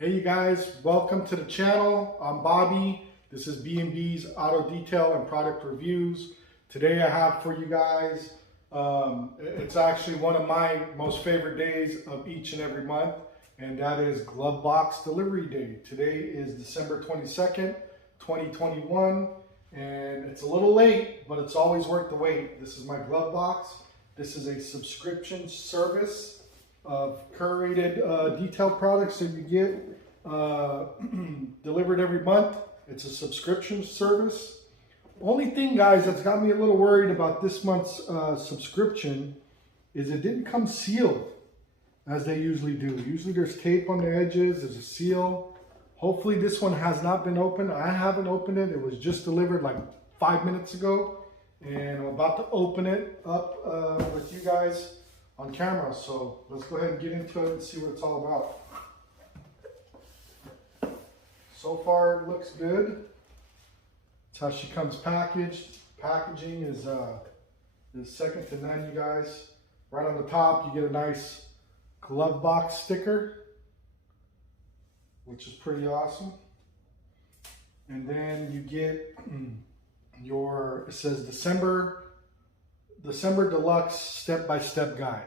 Hey you guys, welcome to the channel. I'm Bobby. This is B&B's Auto Detail and Product Reviews. Today I have for you guys, it's actually one of my most favorite days of each and every month, and that is Glovebox Delivery Day. Today is December 22nd, 2021, and it's a little late, but it's always worth the wait. This is my Glovebox. This is a subscription service of curated detailed products that you get delivered every month. It's a subscription service. Only thing, guys, that's got me a little worried about this month's subscription is it didn't come sealed as they usually do. Usually there's tape on the edges, there's a seal. Hopefully this one has not been opened. I haven't opened it. It was just delivered like 5 minutes ago, and I'm about to open it up with you guys on camera. So let's go ahead and get into it and see what it's all about. So far it looks good. That's how she comes packaged. Packaging is second to none, you guys. Right on the top you get a nice Glovebox sticker, which is pretty awesome. And then you get your, it says December Deluxe step-by-step guide.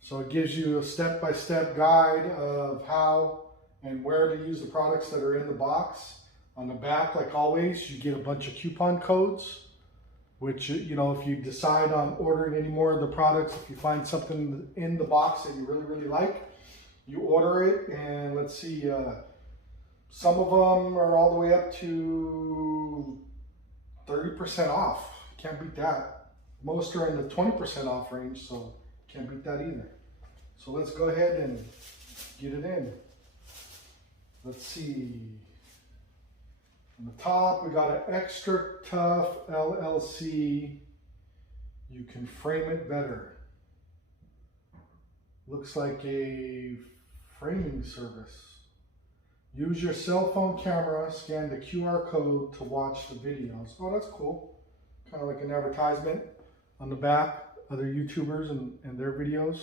So it gives you a step-by-step guide of how and where to use the products that are in the box. On the back, like always, you get a bunch of coupon codes, which, you know, if you decide on ordering any more of the products, if you find something in the box that you really like, you order it. And let's see, some of them are all the way up to 30% off. Can't beat that. Most are in the 20% off range, so can't beat that either. So let's go ahead and get it in. Let's see. On the top, we got an Extra Tough LLC. You can frame it better. Looks like a framing service. Use your cell phone camera, scan the QR code to watch the videos. Oh, that's cool. Kind of like an advertisement on the back, other YouTubers and their videos.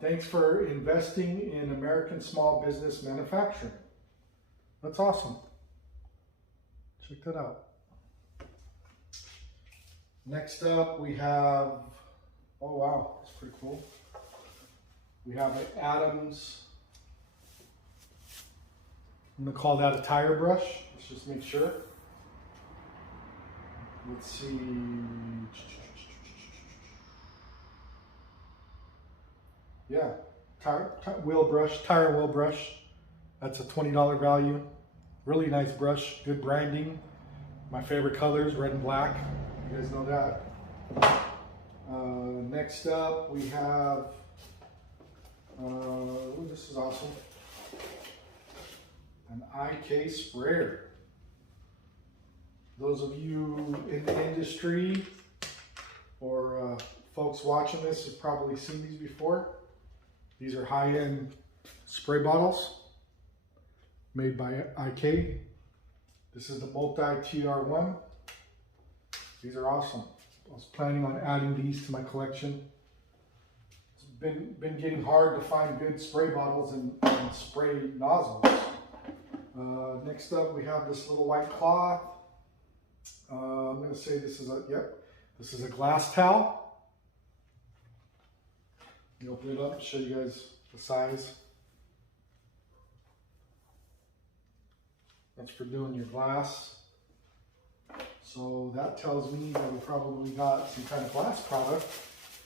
Thanks for investing in American small business manufacturing. That's awesome. Check that out. Next up we have, oh wow, that's pretty cool. We have an Adams, I'm gonna call that a tire brush. Let's just make sure. Let's see. Yeah, tire wheel brush. That's a $20 value. Really nice brush, good branding. My favorite colors, red and black. You guys know that. Next up, we have, ooh, this is awesome. An IK sprayer. Those of you in the industry or folks watching this have probably seen these before. These are high-end spray bottles made by IK. This is the Multi TR1. These are awesome. I was planning on adding these to my collection. It's been getting hard to find good spray bottles and spray nozzles. Next up, we have this little white cloth. I'm going to say this is a glass towel. Let me open it up and show you guys the size. That's for doing your glass. So that tells me that we probably got some kind of glass product,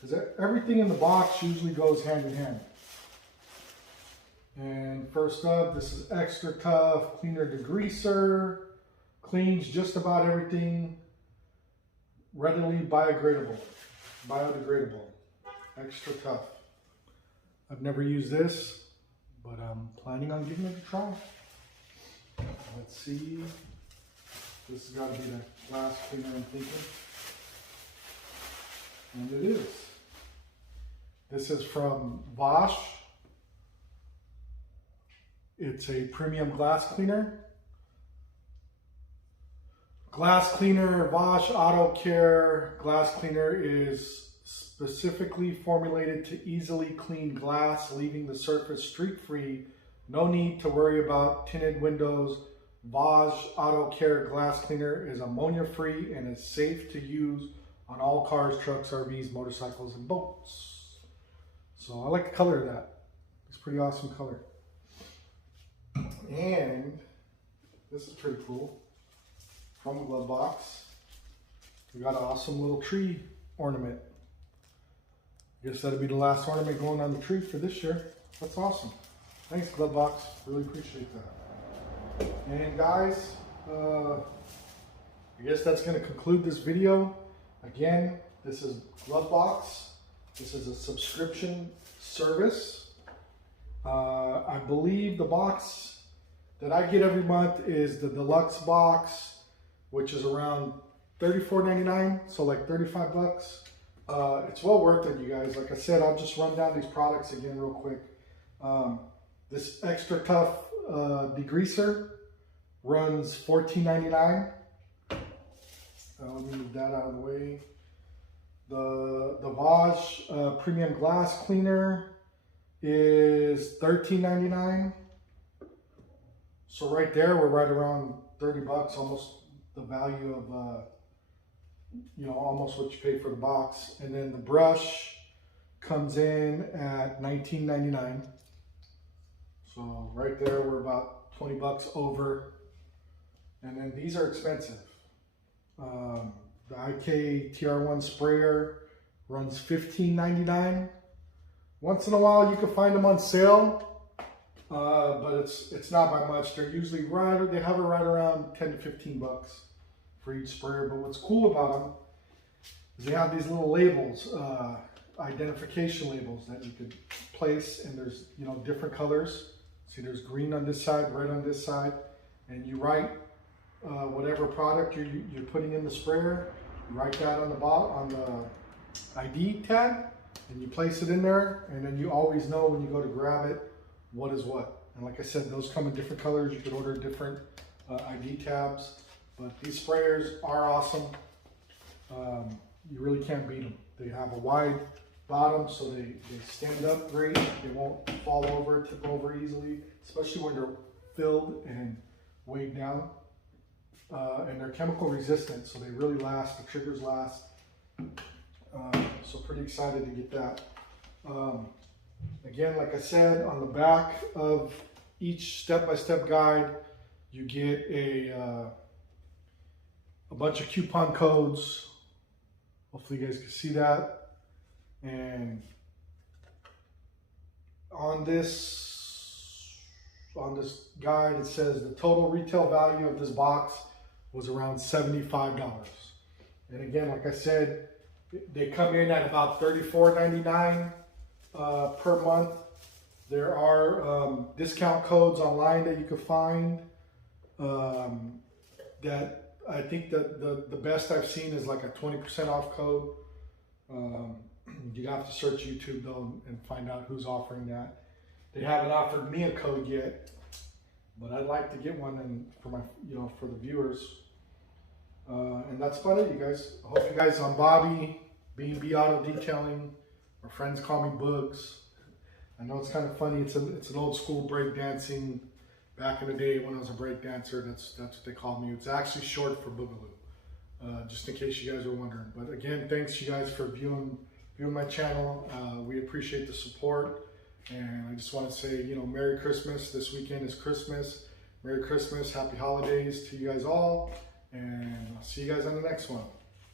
because everything in the box usually goes hand in hand. And first up, this is Extra Tough Cleaner Degreaser. Cleans just about everything. Readily biodegradable. Extra Tough. I've never used this, but I'm planning on giving it a try. Let's see. This has got to be the glass cleaner I'm thinking. And it is. This is from Bosch. It's a premium glass cleaner. Glass cleaner, Bosch Auto Care glass cleaner is specifically formulated to easily clean glass, leaving the surface streak-free. No need to worry about tinted windows. Vaj Auto Care Glass Cleaner is ammonia-free and is safe to use on all cars, trucks, RVs, motorcycles, and boats. So I like the color of that. It's a pretty awesome color. And this is pretty cool. From Glovebox, we got an awesome little tree ornament. I guess that'll be the last ornament going on the tree for this year. That's awesome. Thanks, Glovebox. Really appreciate that. And guys, I guess that's going to conclude this video. Again, this is Glovebox. This is a subscription service. I believe the box that I get every month is the deluxe box, which is around $34.99, so like 35 bucks. It's well worth it, you guys. Like I said, I'll just run down these products again real quick. This extra tough degreaser runs $14.99. Let me move that out of the way. The Vaj premium glass cleaner is $13.99. So right there, we're right around 30 bucks, almost the value of almost what you pay for the box. And then the brush comes in at $19.99. So right there, we're about 20 bucks over. And then these are expensive. The IK TR1 sprayer runs $15.99. Once in a while, you can find them on sale, but it's not by much. They're usually they hover right around 10 to 15 bucks for each sprayer. But what's cool about them is they have these little labels, identification labels that you could place, and there's different colors. See, there's green on this side, red on this side, and you write whatever product you're putting in the sprayer. You write that on the ID tag, and you place it in there, and then you always know when you go to grab it what is what. And like I said, those come in different colors. You could order different ID tabs, but these sprayers are awesome. You really can't beat them. They have a wide bottom, so they stand up great. They won't fall over, tip over easily, especially when they're filled and weighed down. And they're chemical resistant, so they really last. The triggers last. So pretty excited to get that. Again, like I said, on the back of each step-by-step guide, you get a bunch of coupon codes. Hopefully you guys can see that. And on this guide, it says the total retail value of this box was around $75. And again, like I said, they come in at about $34.99 per month. There are discount codes online that you can find. That I think that the best I've seen is like a 20% off code. You'd have to search YouTube though and find out who's offering that. They haven't offered me a code yet, but I'd like to get one for my, for the viewers. And that's about it, you guys. I hope you guys. I'm Bobby, B&B Auto Detailing. My friends call me Bugs. I know it's kind of funny. It's an old school break dancing. Back in the day when I was a break dancer, that's what they called me. It's actually short for Boogaloo. Just in case you guys were wondering. But again, thanks you guys for viewing my channel. We appreciate the support. And I just want to say, Merry Christmas. This weekend is Christmas. Merry Christmas. Happy holidays to you guys all. And I'll see you guys on the next one.